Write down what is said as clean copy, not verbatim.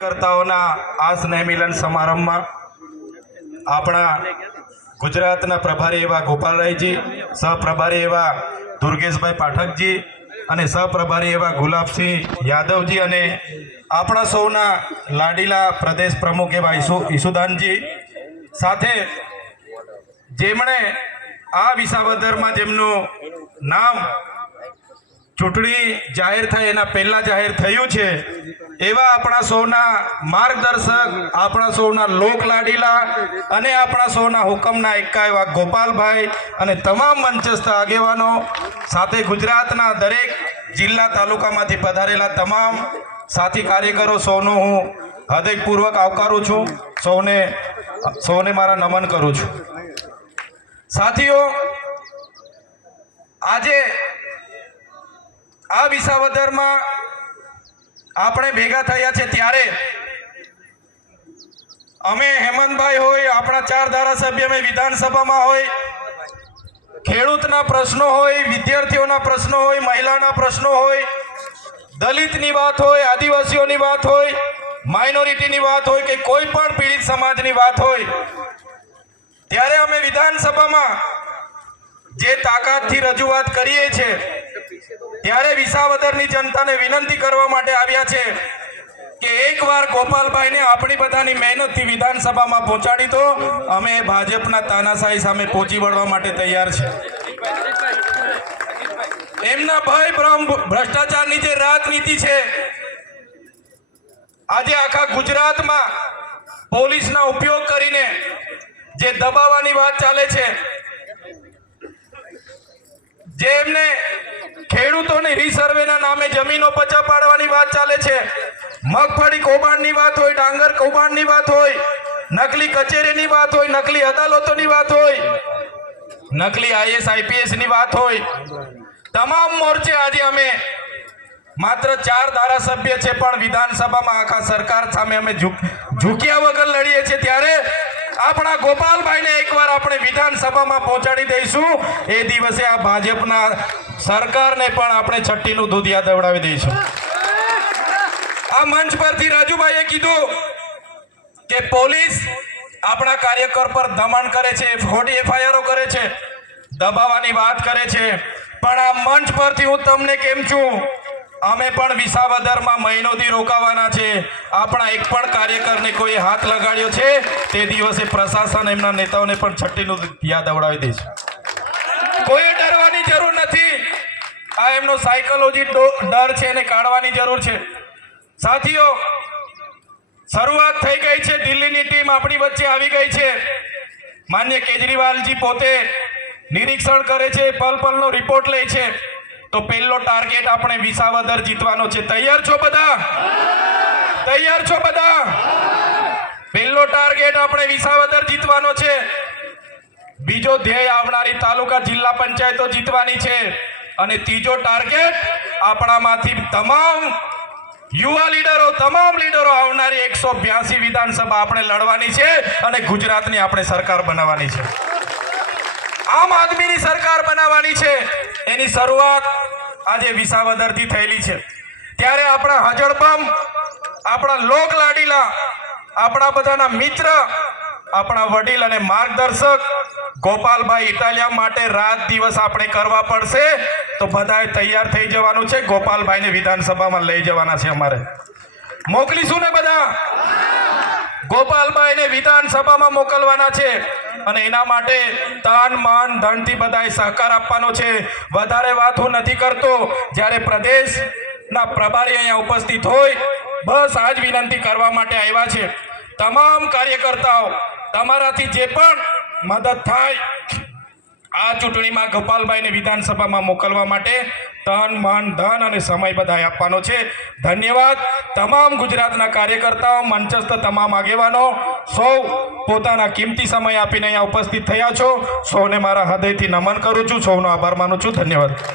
કરતાઓના આ સ્નેહ મિલન સમારંભમાં આપણા ગુજરાતના પ્રભારી એવા ગોપાલરાયજી, સહપ્રભારી એવા દુર્ગેશભાઈ પાઠકજી અને સહપ્રભારી એવા ગુલાબસિંહ યાદવજી અને આપણા સૌના લાડીલા પ્રદેશ પ્રમુખ એવા ઈસુદાનજી સાથે જેમણે આ વિસાવદરમાં જેમનું નામ ચૂંટણી જાહેર થાય એના પહેલાં જાહેર થયું છે એવા આપણા સૌના માર્ગદર્શક, આપણા સૌના લોક લાડીલા અને આપણા સૌના હુકમના એકા એવા ગોપાલભાઈ અને તમામ મંચસ્થ આગેવાનો સાથે ગુજરાતના દરેક જિલ્લા તાલુકામાંથી પધારેલા તમામ સાથી કાર્યકરો સૌનો હું હૃદયપૂર્વક આવકારું છું. સૌને મારા નમન કરું છું. સાથીઓ, આજે આ વિસાવદરમાં આપણે ભેગા થયા છે ત્યારે અમે હેમંતભાઈ હોય, આપણા 4 ધારાસભ્ય અમે વિધાનસભામાં હોય, ખેડૂતના પ્રશ્નો હોય, વિદ્યાર્થીઓના પ્રશ્નો હોય, મહિલાના પ્રશ્નો હોય, દલિતની વાત હોય, આદિવાસીઓની વાત હોય, માઇનોરિટીની વાત હોય કે કોઈ પણ પીડિત સમાજની વાત હોય, ત્યારે અમે વિધાનસભામાં જે તાકાતથી રજૂઆત કરીએ છીએ ત્યારે વિસાવદરની જનતાને વિનંતી કરવા માટે આવ્યા છે કે એકવાર ગોપાલભાઈને આપણી બધાની મહેનતથી વિધાનસભામાં પહોંચાડી દો. અમે ભાજપના તાનાશાહી સામે પહોંચી વળવા માટે તૈયાર છે. એમના ભય ભ્રમ ભ્રષ્ટાચારની જે રાજનીતિ છે, આજે આખા ગુજરાતમાં પોલીસના ઉપયોગ કરીને જે દબાવવાની વાત ચાલે છે, જે એમને ખેડૂતોને રીસર્વેના નામે જમીનો પચા પાડવાની વાત ચાલે છે, મગફળી કૌભાંડની વાત હોય, ડાંગર કૌભાંડની વાત હોય, નકલી કચેરીની વાત હોય, નકલી અદાલતોની વાત હોય, નકલી IAS IPS ની વાત હોય, તમામ મોરચે આજે અમે માત્ર 4 ધારાસભ્ય છે પણ વિધાનસભામાં આખા સરકાર સામે અમે ઝૂક્યા વગર લડીએ છીએ. ત્યારે આપણા ગોપાલભાઈને એકવાર આપણે વિધાનસભામાં પહોંચાડી દઈશું. એ દિવસે આ ભાજપના સરકારને પણ આપણે છઠ્ઠીનું દૂધ યાદ અવડાવી દઈશું. આ મંચ પરથી રાજુભાઈએ કીધું કે પોલીસ આપણા કાર્યકર પર દમન કરે છે, ખોટી FIR કરે છે, દબાવવાની વાત કરે છે, પણ આ મંચ પરથી હું તમને કેમ છું, અમે પણ વિસાવદરમાં મહિનોથી રોકાવાના છે. આપણા એક પણ કાર્યકરને કોઈ હાથ લગાડ્યો છે તે દિવસે પ્રશાસન એમના નેતાઓને પણ છઠ્ઠીનું યાદ અવડાવી દે છે. કોઈ ડરવાની જરૂર નથી. આ એમનો સાયકોલોજી ડર છે એને કાઢવાની જરૂર છે. સાથીઓ, શરૂઆત થઈ ગઈ છે. દિલ્હીની ટીમ આપણી વચ્ચે આવી ગઈ છે. માન્ય કેજરીવાલજી પોતે નિરીક્ષણ કરે છે, પલ પલનો રિપોર્ટ લે છે. તો પહેલો ટાર્ગેટ આપણે વિસાવદર જીતવાનો છે. તૈયાર છો બધા? તૈયાર છો બધા? પહેલો ટાર્ગેટ આપણે વિસાવદર જીતવાનો છે. બીજો ધ્યેય આવનારી તાલુકા જિલ્લા પંચાયતો જીતવાની છે. અને ત્રીજો ટાર્ગેટ આપણામાંથી તમામ યુવા લીડરો, તમામ લીડરો આવનારી 182 વિધાનસભા આપણે લડવાની છે અને ગુજરાતની આપણે સરકાર બનાવવાની છે. આમ આદમીની સરકાર બનાવવાની છે. એની શરૂઆત આજે વિસાવદરથી થયેલી છે. ત્યારે આપણા હજળબમ, આપણા લોક લાડીલા, આપણા બધાના મિત્ર, આપણા વડીલ અને માર્ગદર્શક ગોપાલભાઈ ઇટાલિયા માટે રાત દિવસ આપણે કરવા પડશે. તો બધાએ તૈયાર થઈ જવાનું છે. ગોપાલભાઈને વિધાનસભામાં લઈ જવાના છે. અમારે મોકલીશું ને બધા? ગોપાલભાઈને વિધાનસભામાં મોકલવાના છે અને એના માટે તન મન ધનથી બધાએ સહકાર આપવાનો છે. વધારે વાત હું નથી કરતો. જ્યારે પ્રદેશના પ્રભારી અહીંયા ઉપસ્થિત હોય, બસ આ જ વિનંતી કરવા માટે આવ્યા છે. તમામ કાર્યકર્તાઓ, તમારાથી જે પણ મદદ થાય આ ચૂંટણીમાં ગોપાલભાઈને વિધાનસભામાં મોકલવા માટે તન મન ધન અને સમય બધાએ આપવાનો છે. ધન્યવાદ. તમામ ગુજરાતના કાર્યકર્તાઓ, મંચસ્થ તમામ આગેવાનો, સૌ પોતાના કિંમતી સમય આપીને અહીંયા ઉપસ્થિત થયા છો. સૌને મારા હૃદયથી નમન કરું છું. સૌનો આભાર માનું છું. ધન્યવાદ.